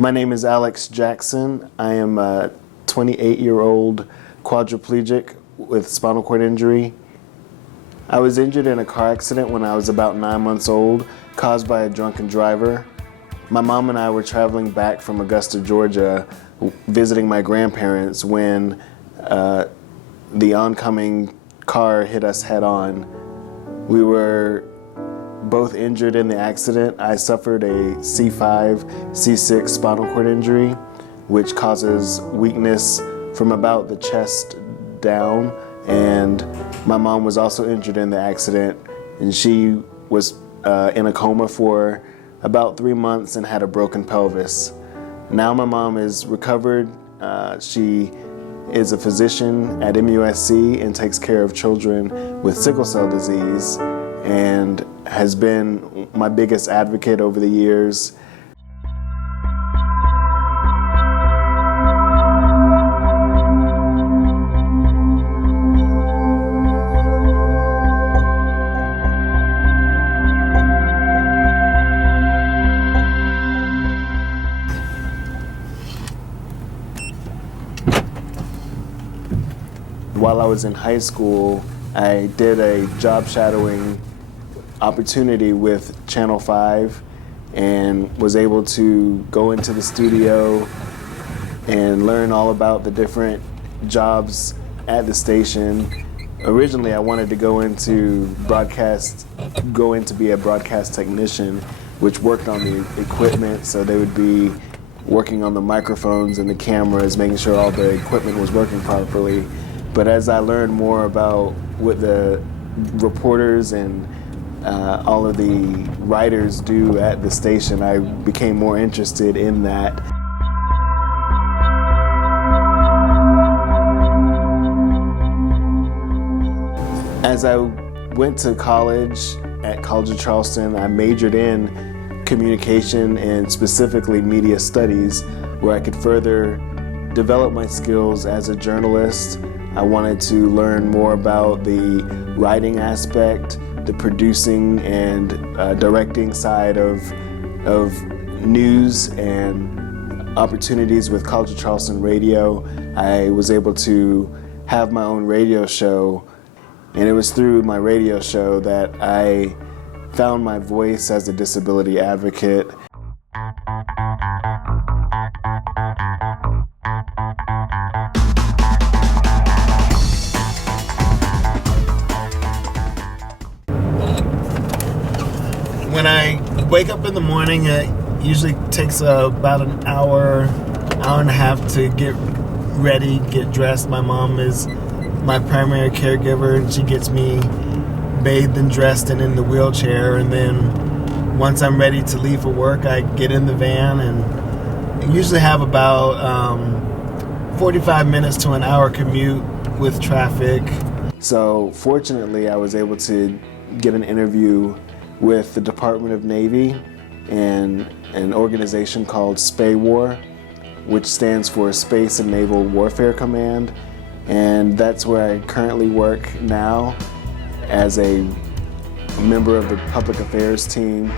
My name is Alex Jackson. I am a 28-year-old quadriplegic with spinal cord injury. I was injured in a car accident when I was about 9 months old, caused by a drunken driver. My mom and I were traveling back from Augusta, Georgia, visiting my grandparents when the oncoming car hit us head on. We were both injured in the accident. I suffered a C5, C6 spinal cord injury, which causes weakness from about the chest down. And my mom was also injured in the accident, and she was in a coma for about 3 months and had a broken pelvis. Now my mom is recovered. She is a physician at MUSC and takes care of children with sickle cell disease, and has been my biggest advocate over the years. While I was in high school, I did a job shadowing opportunity with Channel 5 and was able to go into the studio and learn all about the different jobs at the station. Originally, I wanted to go into be a broadcast technician, which worked on the equipment, so they would be working on the microphones and the cameras, making sure all the equipment was working properly. But as I learned more about what the reporters and all of the writers do at the station, I became more interested in that. As I went to college at College of Charleston, I majored in communication and specifically media studies, where I could further develop my skills as a journalist. I wanted to learn more about the writing aspect, the producing and directing side of news and opportunities with College of Charleston Radio. I was able to have my own radio show, and it was through my radio show that I found my voice as a disability advocate. When I wake up in the morning, it usually takes about an hour and a half to get ready, get dressed. My mom is my primary caregiver, and she gets me bathed and dressed and in the wheelchair. And then once I'm ready to leave for work, I get in the van, and I usually have about 45 minutes to an hour commute with traffic. So fortunately, I was able to get an interview with the Department of Navy and an organization called SPAWAR, which stands for Space and Naval Warfare Command. And that's where I currently work now as a member of the public affairs team.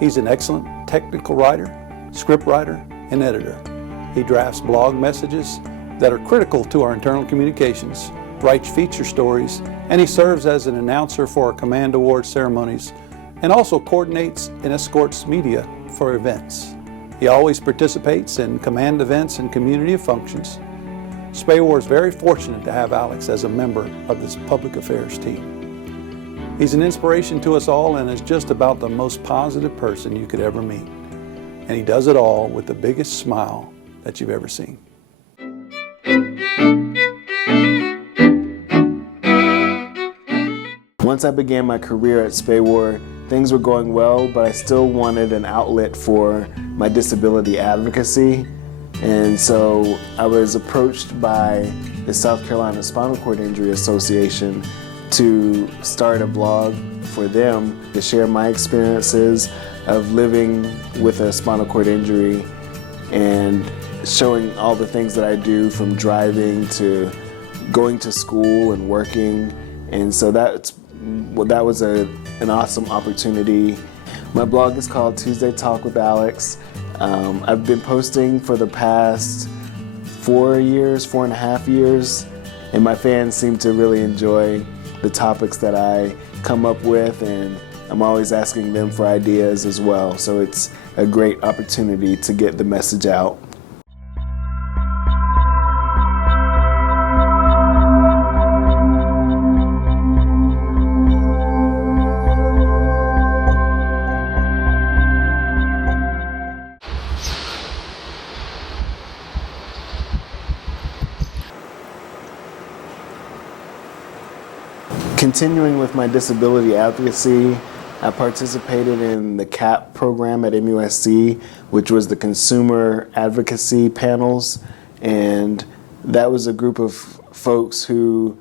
He's an excellent technical writer, script writer, and editor. He drafts blog messages that are critical to our internal communications, writes feature stories, and he serves as an announcer for our command award ceremonies, and also coordinates and escorts media for events. He always participates in command events and community functions. SPAWAR is very fortunate to have Alex as a member of this public affairs team. He's an inspiration to us all and is just about the most positive person you could ever meet. And he does it all with the biggest smile that you've ever seen. Once I began my career at SPAWAR, things were going well, but I still wanted an outlet for my disability advocacy. And so I was approached by the South Carolina Spinal Cord Injury Association to start a blog for them to share my experiences of living with a spinal cord injury and showing all the things that I do, from driving to going to school and working. And so that was an awesome opportunity. My blog is called Tuesday Talk with Alex. I've been posting for the past 4.5 years, and my fans seem to really enjoy the topics that I come up with, and I'm always asking them for ideas as well. So it's a great opportunity to get the message out. Continuing with my disability advocacy, I participated in the CAP program at MUSC, which was the Consumer Advocacy Panels, and that was a group of folks who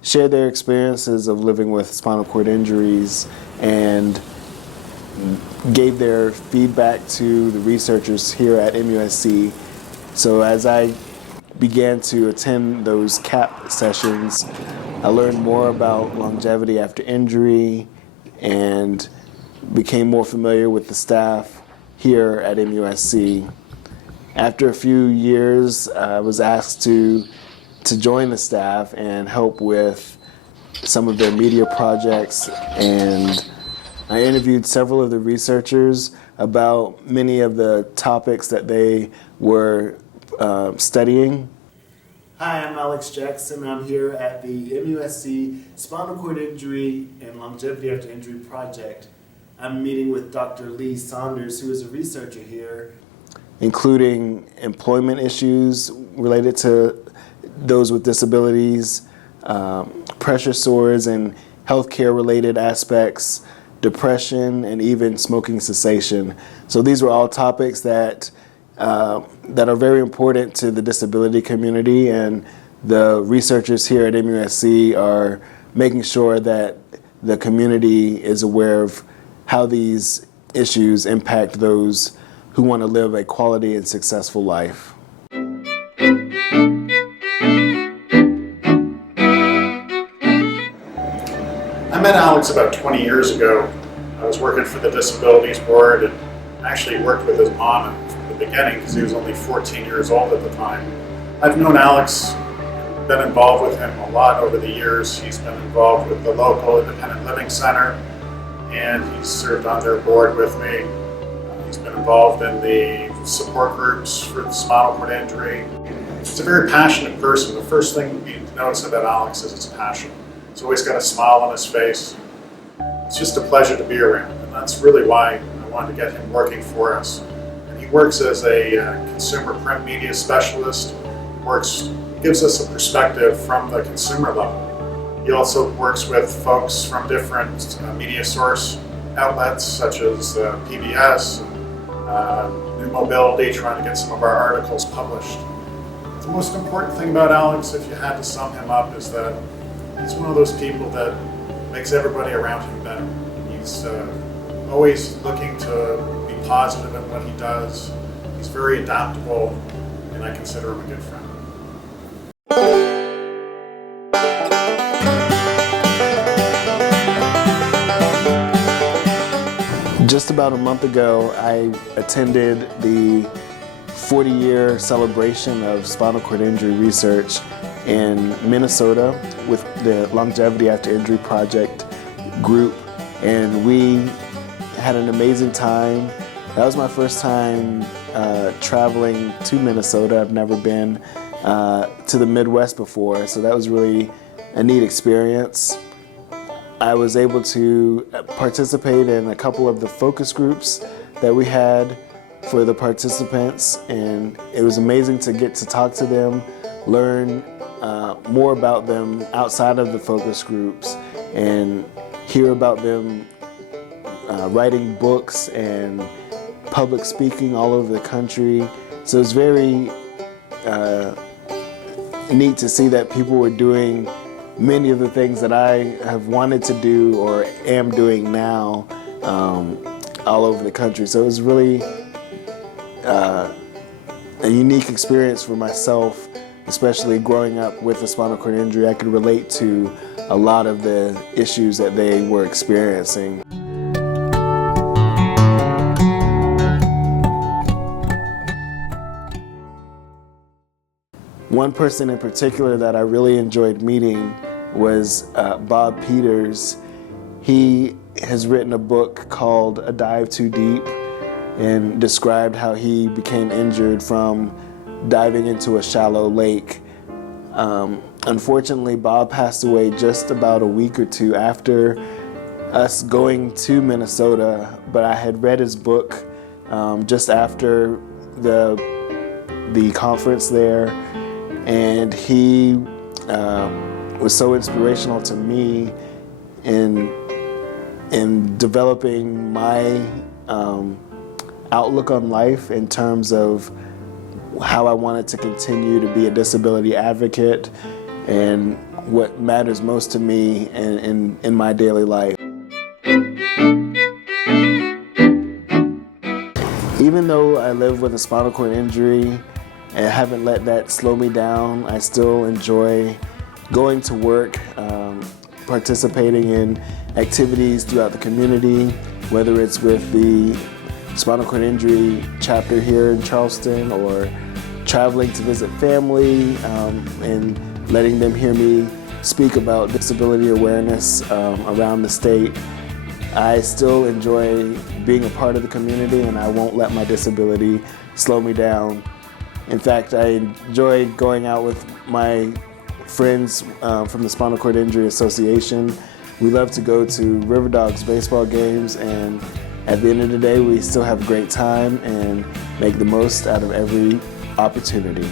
shared their experiences of living with spinal cord injuries and gave their feedback to the researchers here at MUSC. So as I began to attend those CAP sessions, I learned more about longevity after injury and became more familiar with the staff here at MUSC. After a few years, I was asked to join the staff and help with some of their media projects, and I interviewed several of the researchers about many of the topics that they were studying. Hi, I'm Alex Jackson. I'm here at the MUSC Spinal Cord Injury and Longevity After Injury Project. I'm meeting with Dr. Lee Saunders, who is a researcher here, including employment issues related to those with disabilities, pressure sores and healthcare related aspects, depression, and even smoking cessation. So these were all topics that are very important to the disability community, and the researchers here at MUSC are making sure that the community is aware of how these issues impact those who want to live a quality and successful life. I met Alex about 20 years ago. I was working for the Disabilities Board and actually worked with his mom from the beginning because he was only 14 years old at the time. I've known Alex, been involved with him a lot over the years. He's been involved with the local Independent Living Center, and he's served on their board with me. He's been involved in the support groups for the spinal cord injury. He's a very passionate person. The first thing you notice about Alex is his passion. He's always got a smile on his face. It's just a pleasure to be around, and that's really why I wanted to get him working for us. And he works as a consumer print media specialist, gives us a perspective from the consumer level. He also works with folks from different media source outlets such as PBS, New Mobility, trying to get some of our articles published. The most important thing about Alex, if you had to sum him up, is that he's one of those people that makes everybody around him better. He's always looking to be positive in what he does. He's very adaptable, and I consider him a good friend. Just about a month ago, I attended the 40-year celebration of spinal cord injury research in Minnesota with the Longevity After Injury Project group, and we had an amazing time. That was my first time traveling to Minnesota. I've never been to the Midwest before, so that was really a neat experience. I was able to participate in a couple of the focus groups that we had for the participants, and it was amazing to get to talk to them, learn more about them outside of the focus groups, and hear about them writing books and public speaking all over the country. So it's very neat to see that people were doing many of the things that I have wanted to do or am doing now all over the country. So it was really a unique experience for myself, especially growing up with a spinal cord injury. I could relate to a lot of the issues that they were experiencing. One person in particular that I really enjoyed meeting was Bob Peters. He has written a book called A Dive Too Deep and described how he became injured from diving into a shallow lake. Unfortunately, Bob passed away just about a week or two after us going to Minnesota, but I had read his book just after the conference there, and he was so inspirational to me in developing my outlook on life in terms of how I wanted to continue to be a disability advocate and what matters most to me in my daily life. Even though I live with a spinal cord injury and haven't let that slow me down, I still enjoy going to work, participating in activities throughout the community, whether it's with the spinal cord injury chapter here in Charleston or traveling to visit family and letting them hear me speak about disability awareness around the state. I still enjoy being a part of the community, and I won't let my disability slow me down. In fact, I enjoy going out with my friends from the Spinal Cord Injury Association. We love to go to River Dogs baseball games, and at the end of the day, we still have a great time and make the most out of every opportunity.